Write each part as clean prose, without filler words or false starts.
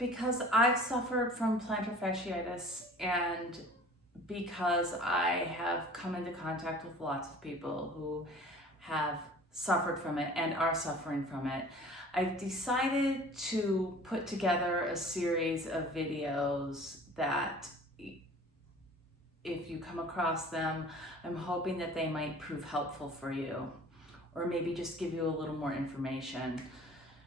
Because I've suffered from plantar fasciitis, and because I have come into contact with lots of people who have suffered from it and are suffering from it, I've decided to put together a series of videos that, if you come across them, I'm hoping that they might prove helpful for you, or maybe just give you a little more information,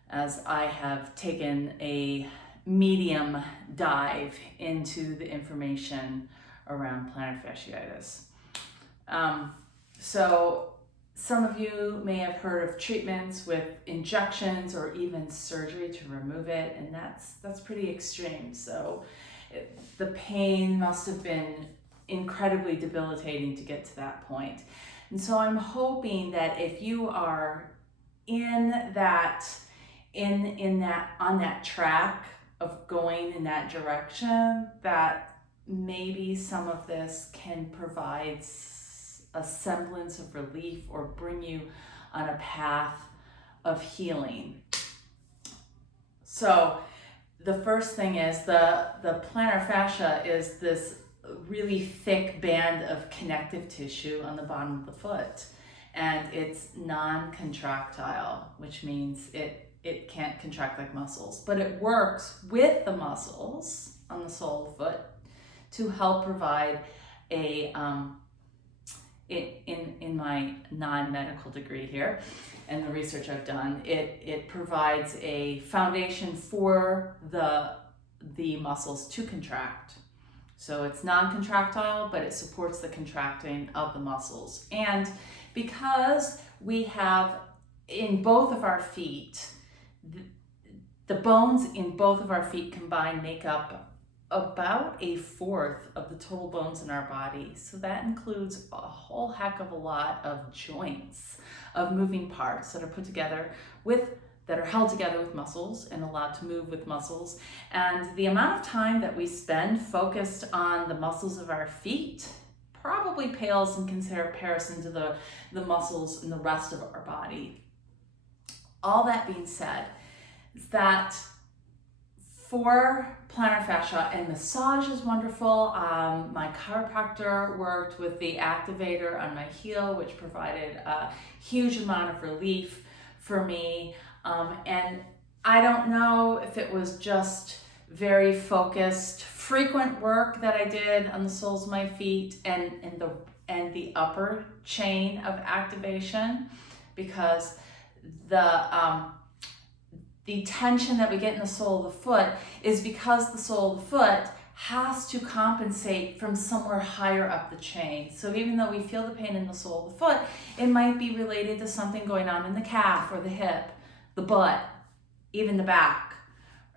as I have taken a medium dive into the information around plantar fasciitis. So some of you may have heard of treatments with injections or even surgery to remove it, and that's pretty extreme. So the pain must have been incredibly debilitating to get to that point. And so I'm hoping that if you are on that track of going in that direction, that maybe some of this can provide a semblance of relief or bring you on a path of healing. So the first thing is the plantar fascia is this really thick band of connective tissue on the bottom of the foot, and it's non-contractile, which means it can't contract like muscles, but it works with the muscles on the sole of the foot to help provide in my non-medical degree here and the research I've done, it provides a foundation for the muscles to contract. So it's non-contractile, but it supports the contracting of the muscles. And because we have in both of our feet, the bones in both of our feet combined make up about 1/4 of the total bones in our body. So that includes a whole heck of a lot of joints, of moving parts that are put together that are held together with muscles and allowed to move with muscles. And the amount of time that we spend focused on the muscles of our feet probably pales in comparison to the muscles in the rest of our body. All that being said, is that for plantar fascia, and massage is wonderful. My chiropractor worked with the activator on my heel, which provided a huge amount of relief for me. And I don't know if it was just very focused, frequent work that I did on the soles of my feet and the upper chain of activation, because the tension that we get in the sole of the foot is because the sole of the foot has to compensate from somewhere higher up the chain. So even though we feel the pain in the sole of the foot, it might be related to something going on in the calf or the hip, the butt, even the back,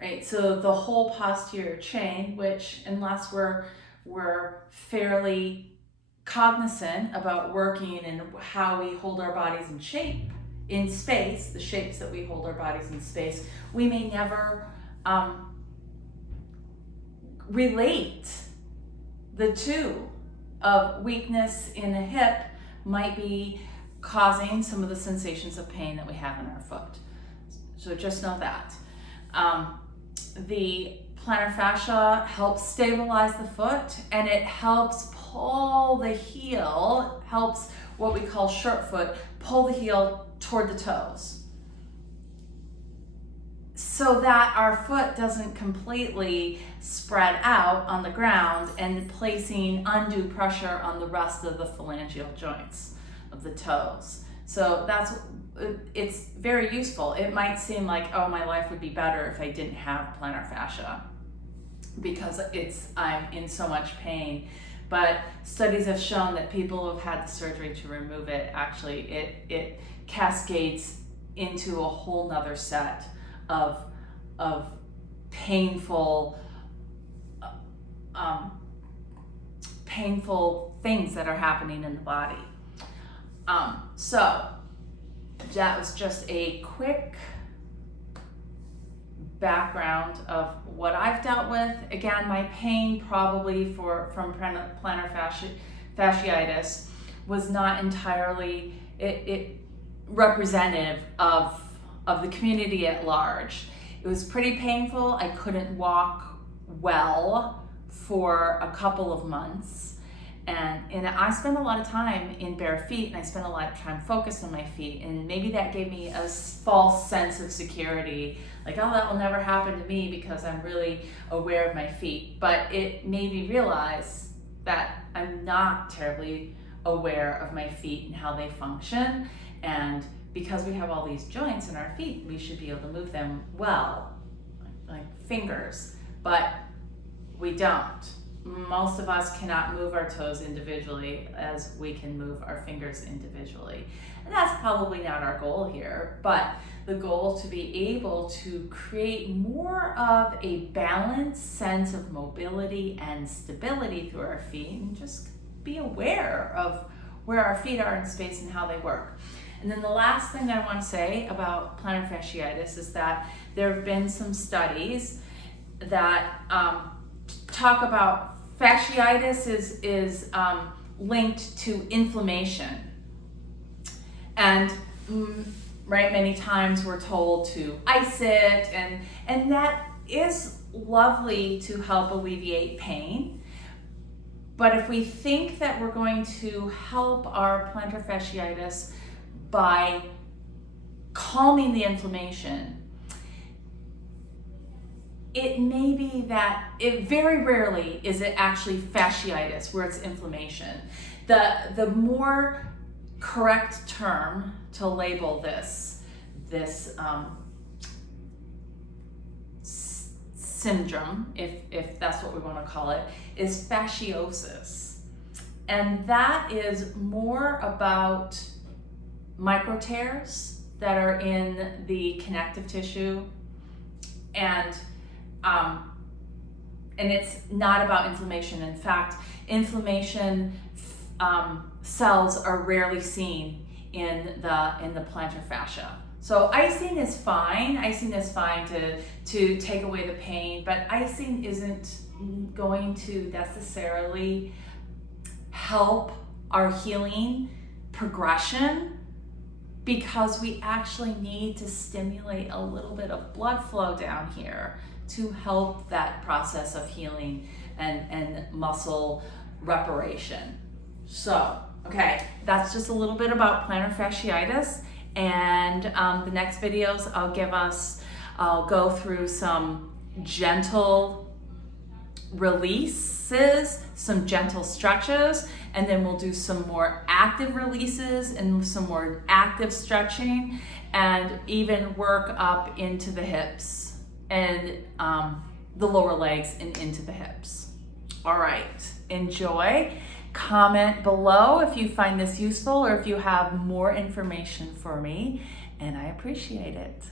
right? So the whole posterior chain, which unless we're fairly cognizant about working and how we hold our bodies in shape, in space, the shapes that we hold our bodies in space, we may never relate the two of weakness in a hip might be causing some of the sensations of pain that we have in our foot. So just know that. The plantar fascia helps stabilize the foot, and it helps pull the heel, helps what we call short foot, pull the heel toward the toes, so that our foot doesn't completely spread out on the ground and placing undue pressure on the rest of the phalangeal joints of the toes. So it's very useful. It might seem like, oh, my life would be better if I didn't have plantar fascia because I'm in so much pain. But studies have shown that people who have had the surgery to remove it, actually it cascades into a whole nother set of painful things that are happening in the body. So that was just a quick background of what I've dealt with. Again, my pain probably from plantar fasciitis was not entirely it representative of the community at large. It was pretty painful. I couldn't walk well for a couple of months. And I spent a lot of time in bare feet, and I spent a lot of time focused on my feet, and maybe that gave me a false sense of security, like, oh, that will never happen to me because I'm really aware of my feet. But it made me realize that I'm not terribly aware of my feet and how they function, and because we have all these joints in our feet, we should be able to move them well, like fingers, but we don't. Most of us cannot move our toes individually as we can move our fingers individually. And that's probably not our goal here, but the goal to be able to create more of a balanced sense of mobility and stability through our feet, and just be aware of where our feet are in space and how they work. And then the last thing that I want to say about plantar fasciitis is that there have been some studies that talk about fasciitis is linked to inflammation. And right, many times we're told to ice it, and that is lovely to help alleviate pain. But if we think that we're going to help our plantar fasciitis by calming the inflammation, it may be that it very rarely is it actually fasciitis where it's inflammation. The more correct term to label this syndrome, if that's what we want to call it, is fasciosis. And that is more about micro tears that are in the connective tissue, and it's not about inflammation. In fact, inflammation cells are rarely seen in the plantar fascia. So icing is fine. Icing is fine to take away the pain, but icing isn't going to necessarily help our healing progression, because we actually need to stimulate a little bit of blood flow down here to help that process of healing and muscle reparation. So, okay, that's just a little bit about plantar fasciitis. And the next videos I'll go through some gentle releases, some gentle stretches, and then we'll do some more active releases and some more active stretching, and even work up into the hips and the lower legs and into the hips. All right, enjoy. Comment below if you find this useful or if you have more information for me, and I appreciate it.